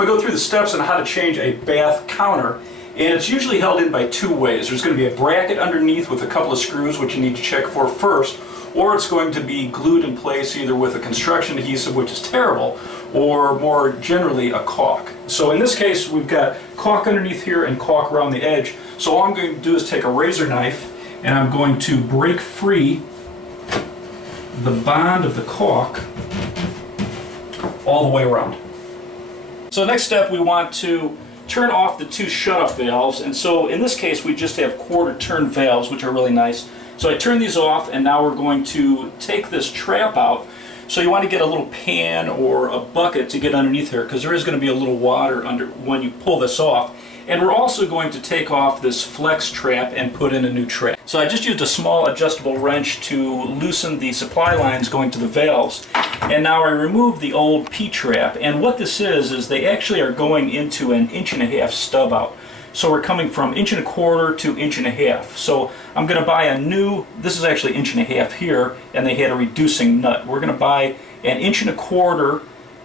going to go through the steps on how to change a bath counter, and it's usually held in by two ways. There's going to be a bracket underneath with a couple of screws, which you need to check for first, or it's going to be glued in place either with a construction adhesive, which is terrible, or more generally a caulk. So in this case we've got caulk underneath here and caulk around the edge. So all I'm going to do is take a razor knife and I'm going to break free the bond of the caulk all the way around. So next step, we want to turn off the two shutoff valves, and so in this case we just have quarter turn valves, which are really nice. So I turn these off, and now we're going to take this trap out. So you want to get a little pan or a bucket to get underneath here, because there is going to be a little water under when you pull this off. And we're also going to take off this flex trap and put in a new trap. So I just used a small adjustable wrench to loosen the supply lines going to the valves. And now I removed the old P-trap. And what this is they actually are going into an 1.5 inch stub out. So we're coming from 1.25 inches to 1.5 inches. So I'm going to buy a new, this is actually 1.5 inches here, and they had a reducing nut. We're going to buy an 1.25 inch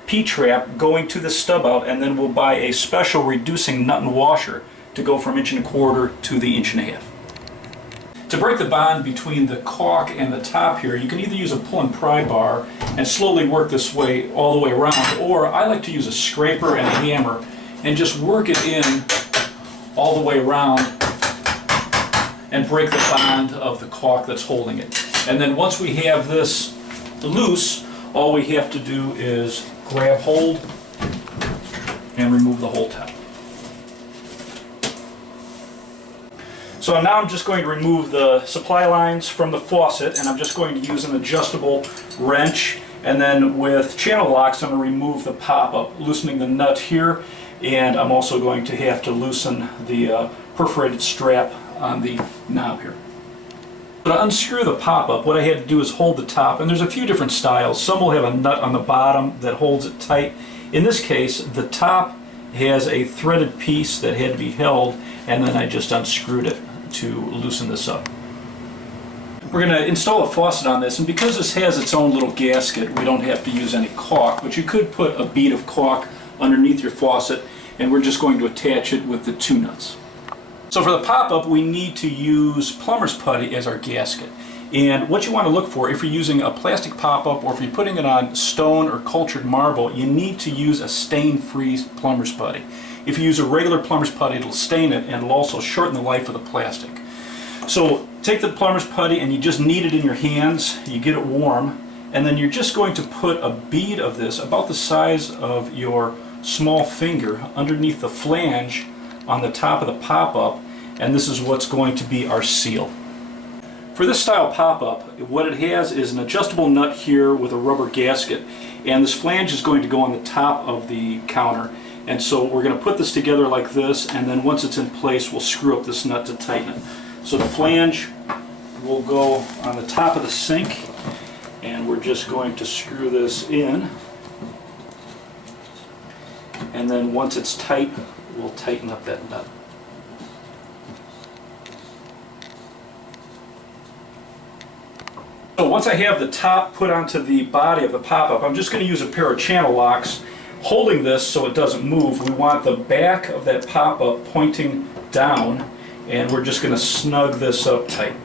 P-trap going to the stub out, and then we'll buy a special reducing nut and washer to go from 1.25 inches to the 1.5 inches. To break the bond between the caulk and the top here, you can either use a pull and pry bar and slowly work this way all the way around, or I like to use a scraper and a hammer and just work it in all the way around and break the bond of the caulk that's holding it. And then once we have this loose, all we have to do is grab hold and remove the whole top. So now I'm just going to remove the supply lines from the faucet, and I'm just going to use an adjustable wrench, and then with channel locks I'm going to remove the pop-up, loosening the nut here, and I'm also going to have to loosen the perforated strap on the knob here. To unscrew the pop-up, what I had to do is hold the top, and there's a few different styles. Some will have a nut on the bottom that holds it tight. In this case, the top has a threaded piece that had to be held, and then I just unscrewed it to loosen this up. We're going to install a faucet on this, and because this has its own little gasket, we don't have to use any caulk, but you could put a bead of caulk underneath your faucet, and we're just going to attach it with the two nuts. So for the pop-up, we need to use plumber's putty as our gasket. And what you want to look for, if you're using a plastic pop-up or if you're putting it on stone or cultured marble, you need to use a stain-free plumber's putty. If you use a regular plumber's putty, it'll stain it and it'll also shorten the life of the plastic. So take the plumber's putty and you just knead it in your hands, you get it warm, and then you're just going to put a bead of this about the size of your small finger underneath the flange on the top of the pop-up, and this is what's going to be our seal. For this style pop-up, what it has is an adjustable nut here with a rubber gasket, and this flange is going to go on the top of the counter. And so we're going to put this together like this, and then once it's in place we'll screw up this nut to tighten it. So the flange will go on the top of the sink, and we're just going to screw this in, and then once it's tight we'll tighten up that nut. So once I have the top put onto the body of the pop-up, I'm just going to use a pair of channel locks holding this so it doesn't move. We want the back of that pop-up pointing down, and we're just going to snug this up tight.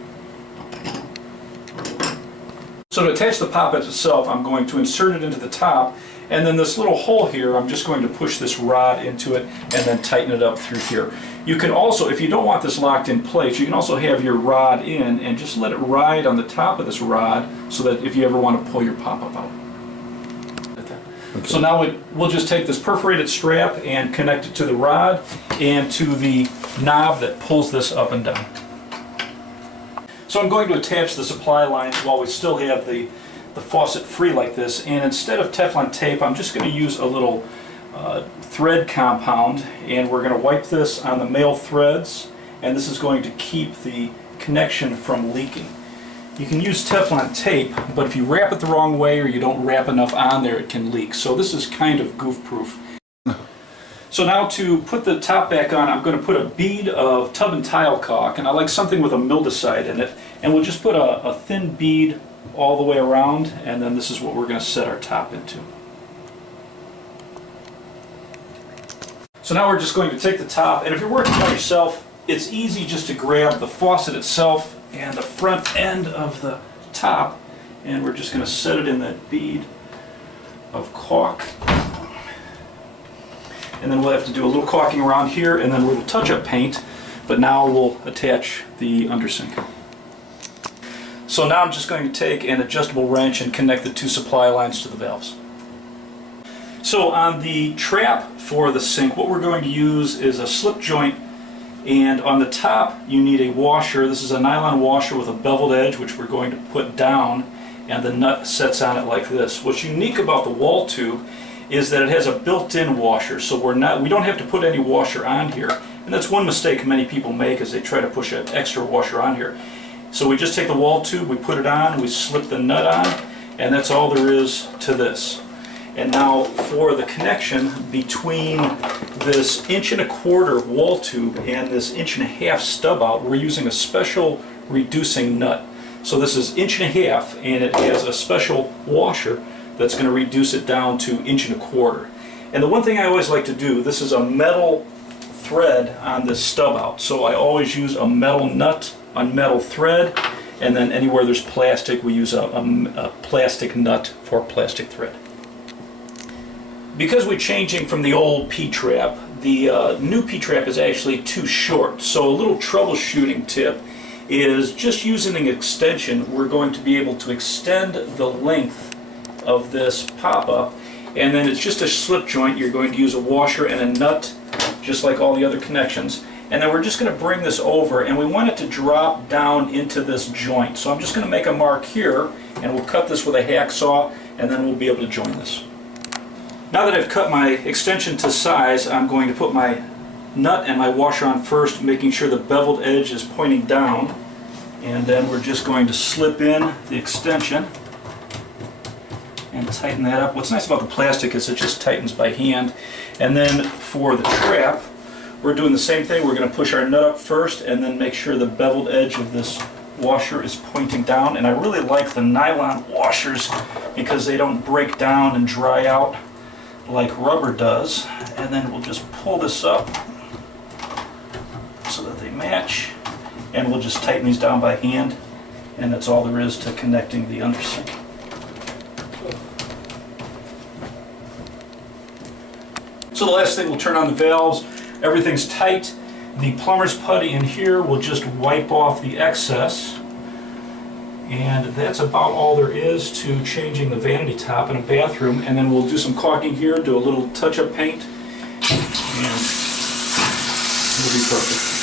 So to attach the pop-up itself, I'm going to insert it into the top, and then this little hole here, I'm just going to push this rod into it and then tighten it up through here. You can also, if you don't want this locked in place, you can also have your rod in and just let it ride on the top of this rod so that if you ever want to pull your pop-up out. Okay. So now we'll just take this perforated strap and connect it to the rod and to the knob that pulls this up and down. So I'm going to attach the supply lines while we still have the faucet free like this, and instead of Teflon tape I'm just going to use a little thread compound, and we're going to wipe this on the male threads, and this is going to keep the connection from leaking. You can use Teflon tape, but if you wrap it the wrong way or you don't wrap enough on there, it can leak. So this is kind of goof proof. So now to put the top back on, I'm going to put a bead of tub and tile caulk, and I like something with a mildewcite in it, and we'll just put a thin bead all the way around, and then this is what we're going to set our top into. So now we're just going to take the top, and if you're working by yourself, it's easy just to grab the faucet itself and the front end of the top, and we're just going to set it in that bead of caulk. And then we'll have to do a little caulking around here and then a little touch-up paint, but now we'll attach the undersink. So now I'm just going to take an adjustable wrench and connect the two supply lines to the valves. So on the trap for the sink, what we're going to use is a slip joint, and on the top you need a washer. This is a nylon washer with a beveled edge, which we're going to put down, and the nut sets on it like this. What's unique about the wall tube is that it has a built-in washer, so we don't have to put any washer on here. And that's one mistake many people make, is they try to push an extra washer on here. So we just take the wall tube, we put it on, we slip the nut on, and that's all there is to this. And now for the connection between this 1.25" wall tube and this 1.5" stub out, we're using a special reducing nut. So this is 1.5", and it has a special washer that's going to reduce it down to 1.25". And the one thing I always like to do, this is a metal thread on this stub out, so I always use a metal nut on metal thread, and then anywhere there's plastic we use a plastic nut for plastic thread. Because we're changing from the old P-trap, the new P-trap is actually too short, so a little troubleshooting tip is just using an extension. We're going to be able to extend the length of this pop-up, and then it's just a slip joint. You're going to use a washer and a nut just like all the other connections, and then we're just going to bring this over, and we want it to drop down into this joint. So I'm just going to make a mark here, and we'll cut this with a hacksaw, and then we'll be able to join this. Now that I've cut my extension to size, I'm going to put my nut and my washer on first, making sure the beveled edge is pointing down, and then we're just going to slip in the extension and tighten that up. What's nice about the plastic is it just tightens by hand. And then for the trap, we're doing the same thing. We're going to push our nut up first and then make sure the beveled edge of this washer is pointing down. And I really like the nylon washers because they don't break down and dry out like rubber does. And then we'll just pull this up so that they match, and we'll just tighten these down by hand, and that's all there is to connecting the undersink. So the last thing, we'll turn on the valves. Everything's tight. The plumber's putty in here will just wipe off the excess, and that's about all there is to changing the vanity top in a bathroom. And then we'll do some caulking here, do a little touch-up paint, and it'll be perfect.